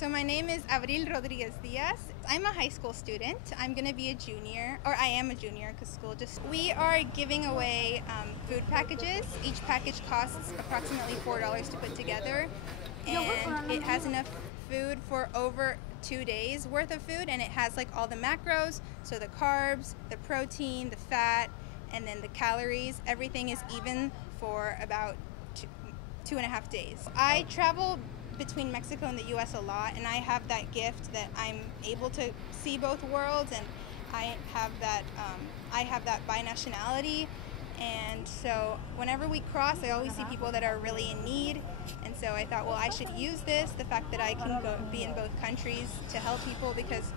So my name is Abril Rodriguez Diaz. I'm a high school student. I'm going to be a junior, or I am a junior because school just... We are giving away food packages. Each package costs approximately $4 to put together, and it has enough food for over 2 days worth of food, and it has like all the macros, so the carbs, the protein, the fat, and then the calories. Everything is even for about 2.5 days. I travel between Mexico and the U.S. a lot, and I have that gift that I'm able to see both worlds, and I have that binationality. And so whenever we cross, I always see people that are really in need, and so I thought, well, I should use this, the fact that I can be in both countries, to help people, because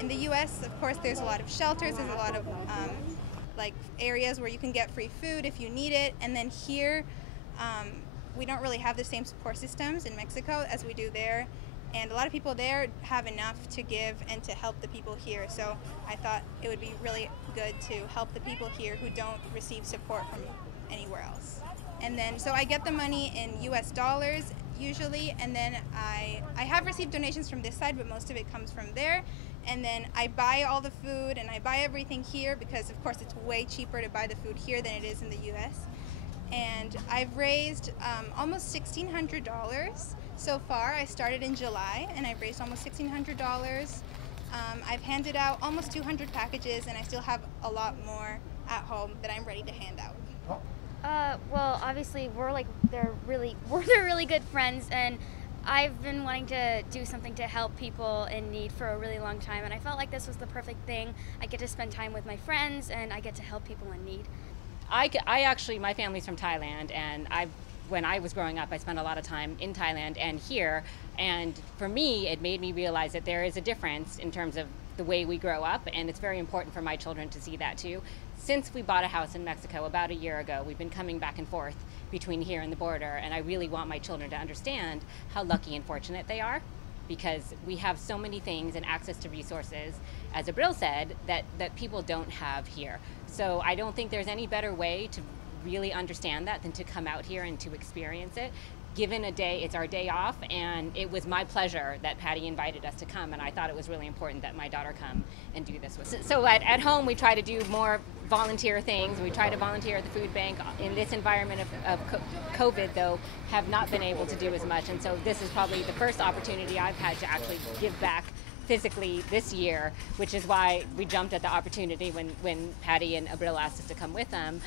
in the U.S., of course, there's a lot of shelters, there's a lot of like areas where you can get free food if you need it, and then here we don't really have the same support systems in Mexico as we do there, and a lot of people there have enough to give and to help the people here. So I thought it would be really good to help the people here who don't receive support from anywhere else. And then, so I get the money in US dollars usually, and then I have received donations from this side, but most of it comes from there. And then I buy all the food and I buy everything here because, of course, it's way cheaper to buy the food here than it is in the US. And I've raised almost $1,600 so far. I started in July, and I've raised almost $1,600. I've handed out almost 200 packages, and I still have a lot more at home that I'm ready to hand out. Well, obviously they're really good friends, and I've been wanting to do something to help people in need for a really long time, and I felt like this was the perfect thing. I get to spend time with my friends, and I get to help people in need. I actually, my family's from Thailand, and when I was growing up, I spent a lot of time in Thailand and here, and for me, it made me realize that there is a difference in terms of the way we grow up, and it's very important for my children to see that too. Since we bought a house in Mexico about a year ago, we've been coming back and forth between here and the border, and I really want my children to understand how lucky and fortunate they are, because we have so many things and access to resources, as Abril said, that people don't have here. So I don't think there's any better way to really understand that than to come out here and to experience it. Given a day, it's our day off, and it was my pleasure that Patty invited us to come, and I thought it was really important that my daughter come and do this with us. So at home, we try to do more volunteer things. We try to volunteer at the food bank. In this environment of COVID, though, have not been able to do as much, and so this is probably the first opportunity I've had to actually give back physically this year, which is why we jumped at the opportunity when Patty and Abril asked us to come with them.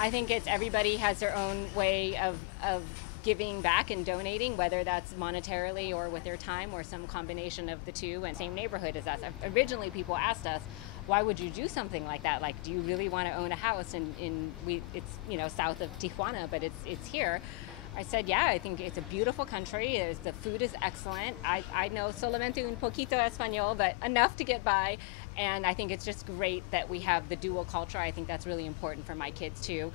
I think everybody has their own way of giving back and donating, whether that's monetarily or with their time or some combination of the two, and same neighborhood as us. Originally, people asked us, why would you do something like that? Like, do you really want to own a house it's south of Tijuana, but it's here? I said, yeah, I think it's a beautiful country. The food is excellent. I know solamente un poquito español, but enough to get by. And I think it's just great that we have the dual culture. I think that's really important for my kids too.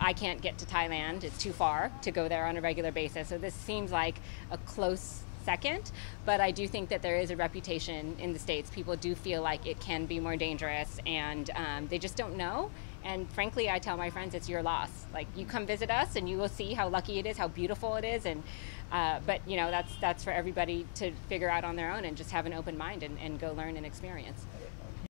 I can't get to Thailand. It's too far to go there on a regular basis. So this seems like a close second, but I do think that there is a reputation in the States. People do feel like it can be more dangerous, and they just don't know. And frankly, I tell my friends, it's your loss. Like, you come visit us and you will see how lucky it is, how beautiful it is. And but that's for everybody to figure out on their own, and just have an open mind and go learn and experience.